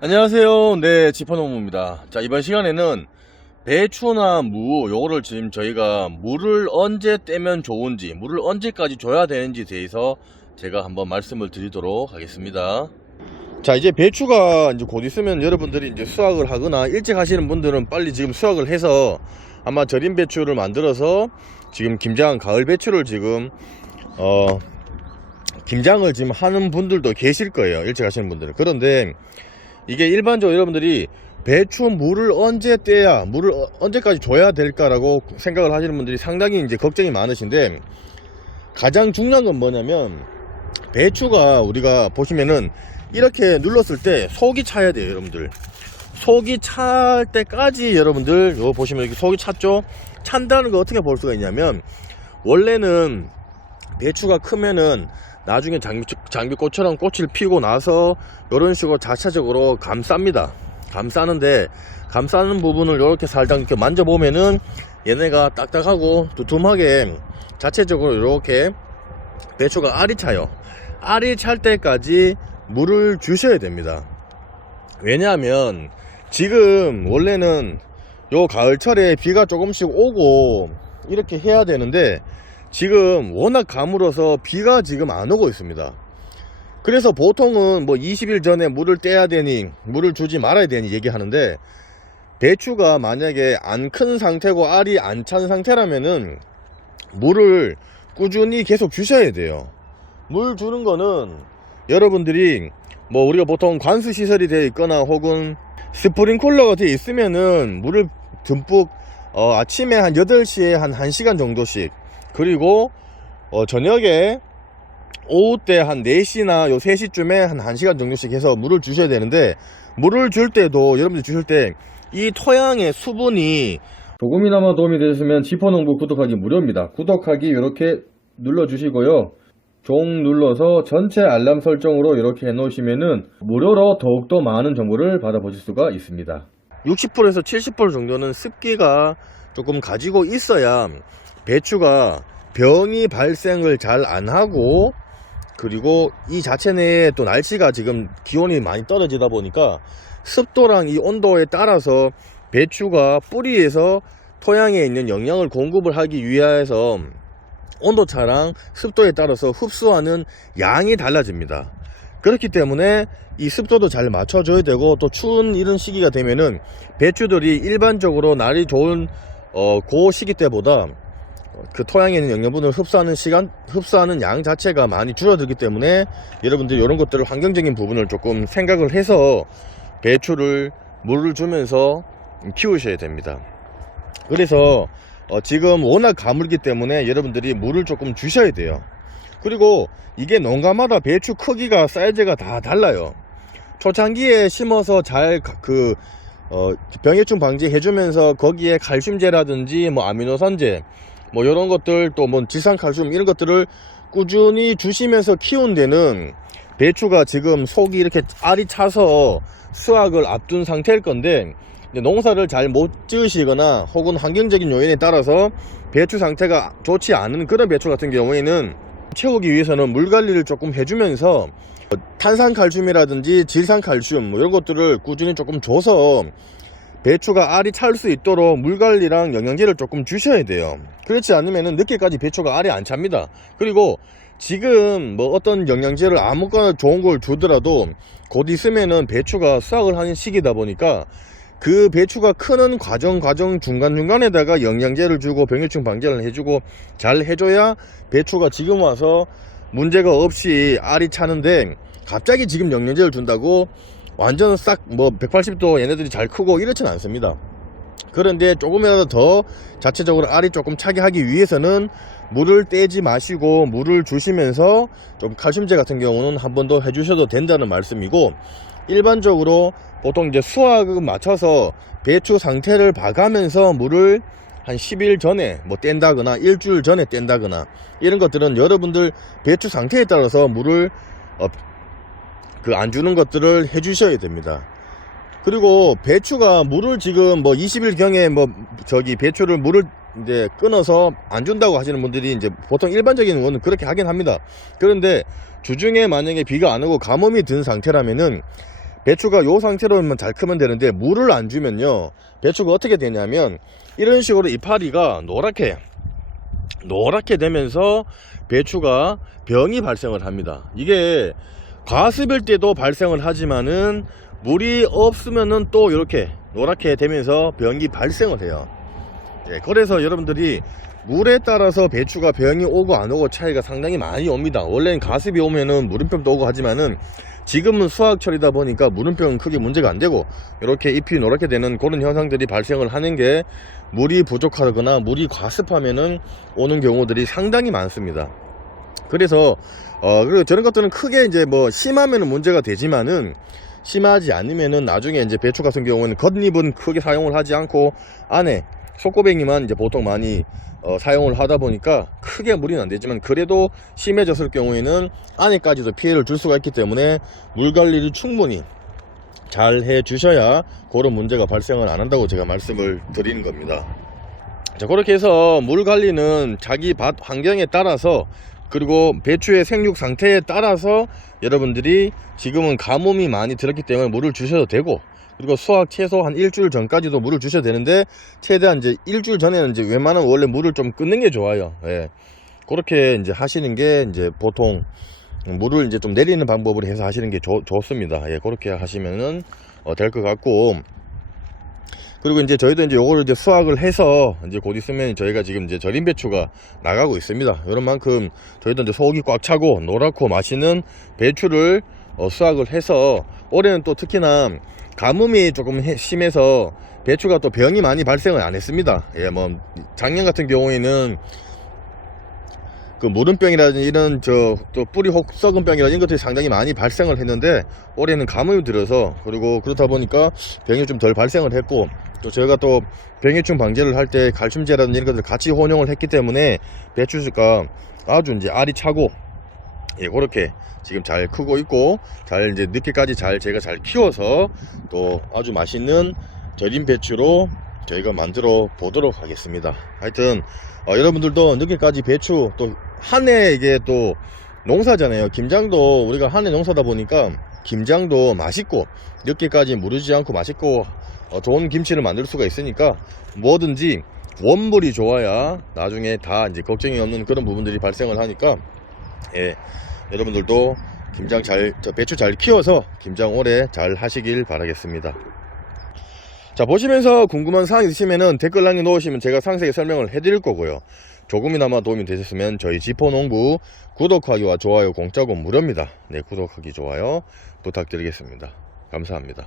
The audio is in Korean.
안녕하세요. 네, 지퍼농부입니다. 자, 이번 시간에는 배추나 무, 요거를 지금 저희가 물을 언제 떼면 좋은지, 물을 언제까지 줘야 되는지 대해서 제가 한번 말씀을 드리도록 하겠습니다. 자, 이제 배추가 이제 곧 있으면 여러분들이 이제 수확을 하거나 일찍 하시는 분들은 빨리 지금 수확을 해서 아마 절임 배추를 만들어서 지금 김장 가을 배추를 지금 김장을 지금 하는 분들도 계실 거예요. 일찍 하시는 분들은. 그런데 이게 일반적으로 여러분들이 배추 물을 언제 떼야, 물을 언제까지 줘야 될까라고 생각을 하시는 분들이 상당히 이제 걱정이 많으신데, 가장 중요한 건 뭐냐면 배추가 우리가 보시면은 이렇게 눌렀을 때 속이 차야 돼요. 여러분들 속이 찰 때까지 여러분들 요 보시면 이렇게 속이 찼죠. 찬다는 거 어떻게 볼 수가 있냐면, 원래는 배추가 크면은 나중에 장비꽃처럼 꽃을 피고 나서 이런 식으로 자체적으로 감쌉니다. 감싸는데, 감싸는 부분을 이렇게 살짝 이렇게 만져보면은 얘네가 딱딱하고 두툼하게 자체적으로 이렇게 배추가 알이 차요. 알이 찰 때까지 물을 주셔야 됩니다. 왜냐하면 지금 원래는 요 가을철에 비가 조금씩 오고 이렇게 해야 되는데, 지금 워낙 가물어서 비가 지금 안 오고 있습니다. 그래서 보통은 뭐 20일 전에 물을 떼야 되니, 물을 주지 말아야 되니 얘기하는데, 배추가 만약에 안 큰 상태고 알이 안 찬 상태라면은 물을 꾸준히 계속 주셔야 돼요. 물 주는 거는 여러분들이 뭐 우리가 보통 관수 시설이 되어 있거나 혹은 스프링클러가 되어 있으면은 물을 듬뿍 아침에 한 8시에 한 1시간 정도씩, 그리고 저녁에 오후 때 한 4시나 요 3시쯤에 한 1시간 정도씩 해서 물을 주셔야 되는데, 물을 줄 때도 여러분들 주실 때 이 토양의 수분이 조금이나마 도움이 되셨으면 지퍼농부 구독하기 무료입니다. 구독하기 이렇게 눌러주시고요, 종 눌러서 전체 알람 설정으로 이렇게 해놓으시면은 무료로 더욱더 많은 정보를 받아보실 수가 있습니다. 60%에서 70% 정도는 습기가 조금 가지고 있어야 배추가 병이 발생을 잘 안하고, 그리고 이 자체 내에 또 날씨가 지금 기온이 많이 떨어지다 보니까 습도랑 이 온도에 따라서 배추가 뿌리에서 토양에 있는 영양을 공급을 하기 위해서 온도차랑 습도에 따라서 흡수하는 양이 달라집니다. 그렇기 때문에 이 습도도 잘 맞춰줘야 되고, 또 추운 이런 시기가 되면은 배추들이 일반적으로 날이 좋은 그 시기 때보다 그 토양에 있는 영양분을 흡수하는 양 자체가 많이 줄어들기 때문에 여러분들이 이런 것들을 환경적인 부분을 조금 생각을 해서 배추를 물을 주면서 키우셔야 됩니다. 그래서 지금 워낙 가물기 때문에 여러분들이 물을 조금 주셔야 돼요. 그리고 이게 농가마다 배추 크기가 사이즈가 다 달라요. 초창기에 심어서 잘 병해충 방지 해주면서 거기에 칼슘제라든지 뭐 아미노산제 뭐 이런 것들, 또 뭐 지산칼슘 이런 것들을 꾸준히 주시면서 키운 데는 배추가 지금 속이 이렇게 알이 차서 수확을 앞둔 상태일 건데, 농사를 잘 못 지으시거나 혹은 환경적인 요인에 따라서 배추 상태가 좋지 않은 그런 배추 같은 경우에는 채우기 위해서는 물 관리를 조금 해주면서 탄산칼슘이라든지 질산칼슘 뭐 이런 것들을 꾸준히 조금 줘서 배추가 알이 찰 수 있도록 물 관리랑 영양제를 조금 주셔야 돼요. 그렇지 않으면 늦게까지 배추가 알이 안 찹니다. 그리고 지금 뭐 어떤 영양제를 아무거나 좋은 걸 주더라도 곧 있으면은 배추가 수확을 하는 시기다 보니까 그 배추가 크는 과정 중간중간에다가 영양제를 주고 병해충 방지를 해주고 잘 해줘야 배추가 지금 와서 문제가 없이 알이 차는데, 갑자기 지금 영양제를 준다고 완전 싹 뭐 180도 얘네들이 잘 크고 이렇진 않습니다. 그런데 조금이라도 더 자체적으로 알이 조금 차게 하기 위해서는 물을 떼지 마시고 물을 주시면서 좀 칼슘제 같은 경우는 한 번 더 해주셔도 된다는 말씀이고, 일반적으로 보통 이제 수확을 맞춰서 배추 상태를 봐가면서 물을 한 10일 전에 뭐 뗀다거나 일주일 전에 뗀다거나 이런 것들은 여러분들 배추 상태에 따라서 물을 안 주는 것들을 해주셔야 됩니다. 그리고 배추가 물을 지금 뭐 20일 경에 배추를 물을 이제 끊어서 안 준다고 하시는 분들이 이제 보통 일반적인 거는 그렇게 하긴 합니다. 그런데 주중에 만약에 비가 안 오고 가뭄이 든 상태라면은 배추가 요 상태로만 잘 크면 되는데, 물을 안 주면요 배추가 어떻게 되냐면 이런 식으로 이파리가 노랗게 되면서 배추가 병이 발생을 합니다. 이게 과습일 때도 발생을 하지만은 물이 없으면은 또 이렇게 노랗게 되면서 병이 발생을 해요. 그래서 여러분들이 물에 따라서 배추가 병이 오고 안 오고 차이가 상당히 많이 옵니다. 원래는 가습이 오면은 물음병도 오고 하지만은 지금은 수확철이다 보니까 물음병은 크게 문제가 안 되고, 이렇게 ip이 노랗게 되는 그런 현상들이 발생을 하는 게 물이 부족하거나 물이 과습하면은 오는 경우들이 상당히 많습니다. 그래서 그리고 저런 것들은 크게 이제 뭐 심하면은 문제가 되지만은, 심하지 않으면은 나중에 이제 배추 같은 경우는 겉잎은 크게 사용을 하지 않고 안에 속고뱅이만 이제 보통 많이 사용을 하다 보니까 크게 무리는 안 되지만, 그래도 심해졌을 경우에는 안에까지도 피해를 줄 수가 있기 때문에 물 관리를 충분히 잘 해 주셔야 그런 문제가 발생을 안 한다고 제가 말씀을 드리는 겁니다. 자, 그렇게 해서 물 관리는 자기 밭 환경에 따라서, 그리고 배추의 생육 상태에 따라서 여러분들이 지금은 가뭄이 많이 들었기 때문에 물을 주셔도 되고, 그리고 수확 최소 한 일주일 전까지도 물을 주셔야 되는데, 최대한 이제 일주일 전에는 이제 웬만하면 원래 물을 좀 끊는 게 좋아요. 그렇게 이제 하시는 게 이제 보통 물을 이제 좀 내리는 방법으로 해서 하시는 게 좋습니다. 그렇게 하시면은 될 것 같고, 그리고 이제 저희도 이제 요거를 이제 수확을 해서 이제 곧 있으면 저희가 지금 이제 절임 배추가 나가고 있습니다. 이런 만큼 저희도 이제 속이 꽉 차고 노랗고 맛있는 배추를 수확을 해서, 올해는 또 특히나 가뭄이 조금 심해서 배추가 또 병이 많이 발생을 안 했습니다. 뭐 작년 같은 경우에는 그 무름병이라든지 이런 또 뿌리 혹 썩은 병이라든지 이런 것들이 상당히 많이 발생을 했는데, 올해는 가뭄이 들어서, 그리고 그렇다 보니까 병이 좀 덜 발생을 했고, 또 저희가 또 병해충 방제를 할 때 칼슘제라든지 이런 것들 같이 혼용을 했기 때문에 배추가 아주 이제 알이 차고 그렇게 지금 잘 크고 있고, 잘 이제 늦게까지 제가 잘 키워서 또 아주 맛있는 절임 배추로 저희가 만들어 보도록 하겠습니다. 하여튼 여러분들도 늦게까지 배추, 또 한 해 이게 또 농사잖아요. 김장도 우리가 한 해 농사다 보니까 김장도 맛있고 늦게까지 무르지 않고 맛있고 좋은 김치를 만들 수가 있으니까, 뭐든지 원물이 좋아야 나중에 다 이제 걱정이 없는 그런 부분들이 발생을 하니까, 여러분들도 배추 잘 키워서 김장 오래 잘 하시길 바라겠습니다. 자, 보시면서 궁금한 사항 있으시면은 댓글 남겨놓으시면 제가 상세히 설명을 해드릴 거고요. 조금이나마 도움이 되셨으면 저희 지포농부 구독하기와 좋아요 공짜고 무료입니다. 구독하기, 좋아요 부탁드리겠습니다. 감사합니다.